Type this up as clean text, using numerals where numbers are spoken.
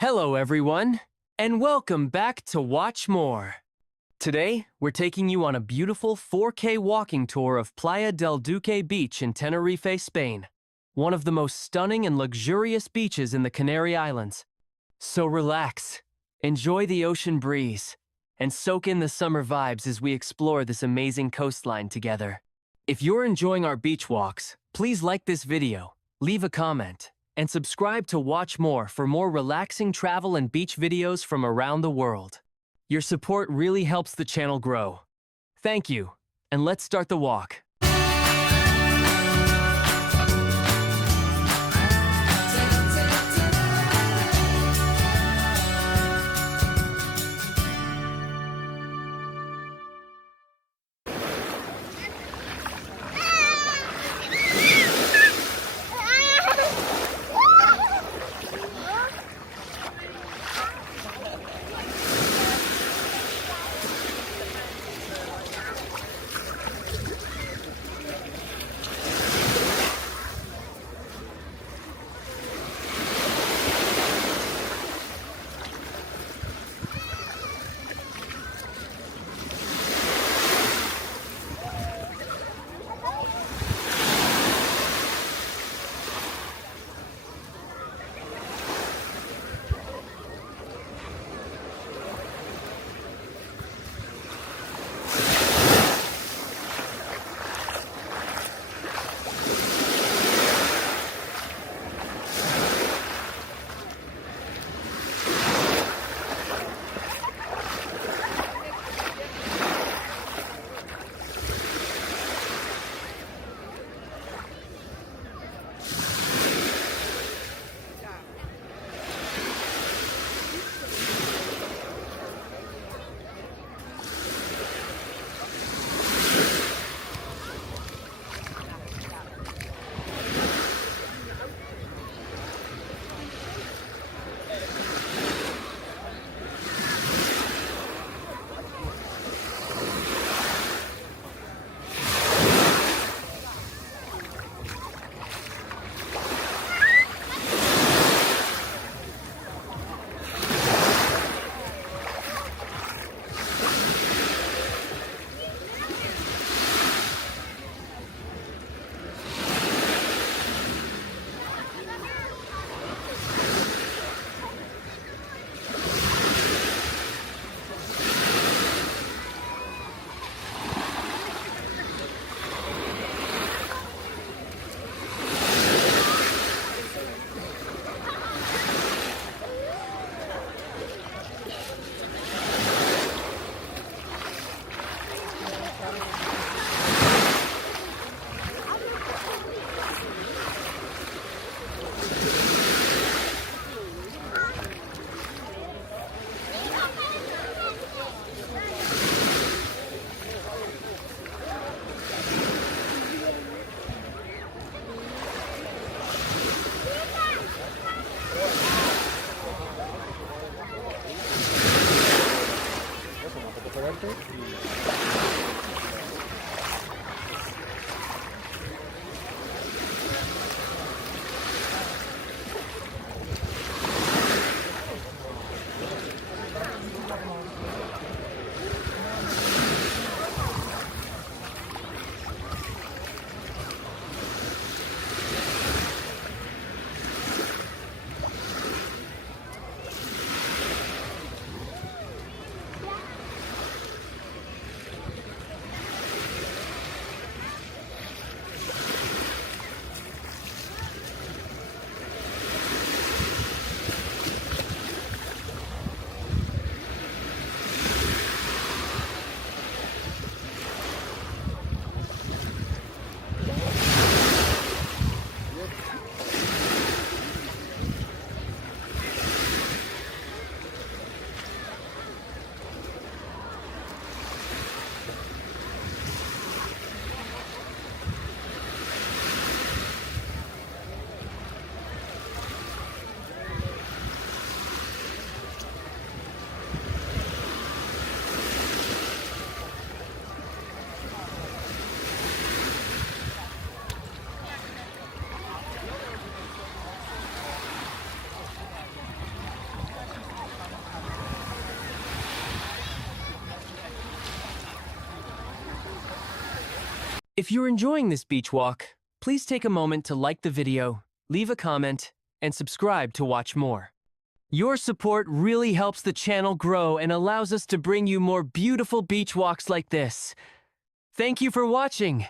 Hello everyone, and welcome back to Watch More. Today, we're taking you on a beautiful 4K walking tour of Playa del Duque Beach in Tenerife, Spain, one of the most stunning and luxurious beaches in the Canary Islands. So relax, enjoy the ocean breeze, and soak in the summer vibes as we explore this amazing coastline together. If you're enjoying our beach walks, please like this video, leave a comment, and subscribe to Watch More for more relaxing travel and beach videos from around the world. Your support really helps the channel grow. Thank you, and let's start the walk. If you're enjoying this beach walk, please take a moment to like the video, leave a comment, and subscribe to watch more. Your support really helps the channel grow and allows us to bring you more beautiful beach walks like this. Thank you for watching.